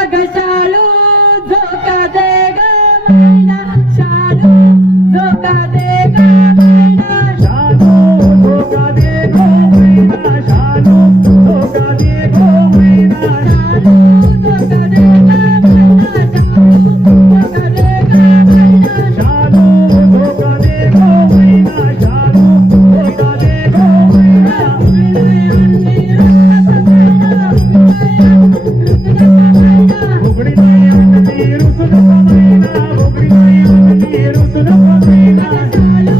अग शालू झोका दे ग मैना, शालू झोका दे ग मैना, शालू धोका दे गो मैना, शालू धोका दे गो मैना, शालू झोका दे ग मैना, शालू झोका दे ग मैना, शालू धोका दे गो मैना, शालू धोका दे गो मैना. उघडी नाही आणली रुसून मैना, उघडी नाही आणली रुसून मैना, शालू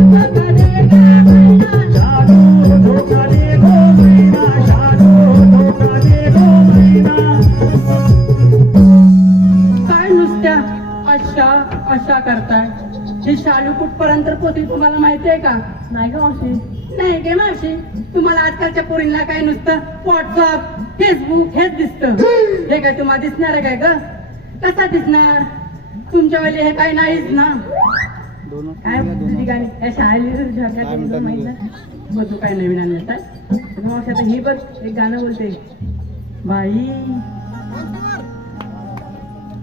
झोका दे ग मैना, शालू धोका दे गो मैना, शालू धोका दे गो मैना. काय नुसत्या अशा अशा करताय? ही शालू कुठपर्यंत पोहोचली तुम्हाला माहिती आहे का? नाही का मावशी? नाही गे मावशी, तुम्हाला आजकालच्या पोरींना काय नुसतं व्हॉट्सअप फेसबुक हेच दिसतं. हे काय तुम्हाला दिसणार आहे काय ग? कसा दिसणार? तुमच्या वेळी हे काय नाहीच ना. काय तुझी गाणी या शाळेला माहिती बघ तू काय नवीन आणलं मावशी. आता ही बघ एक गाणं बोलते बाई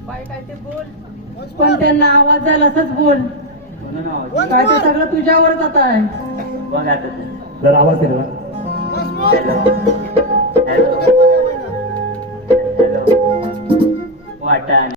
बाई काय ते बोल, पण त्यांना आवाज जाईल असंच बोल. काय ते सगळं तुझ्यावर जात आहे. जर आवाज दिला वाटा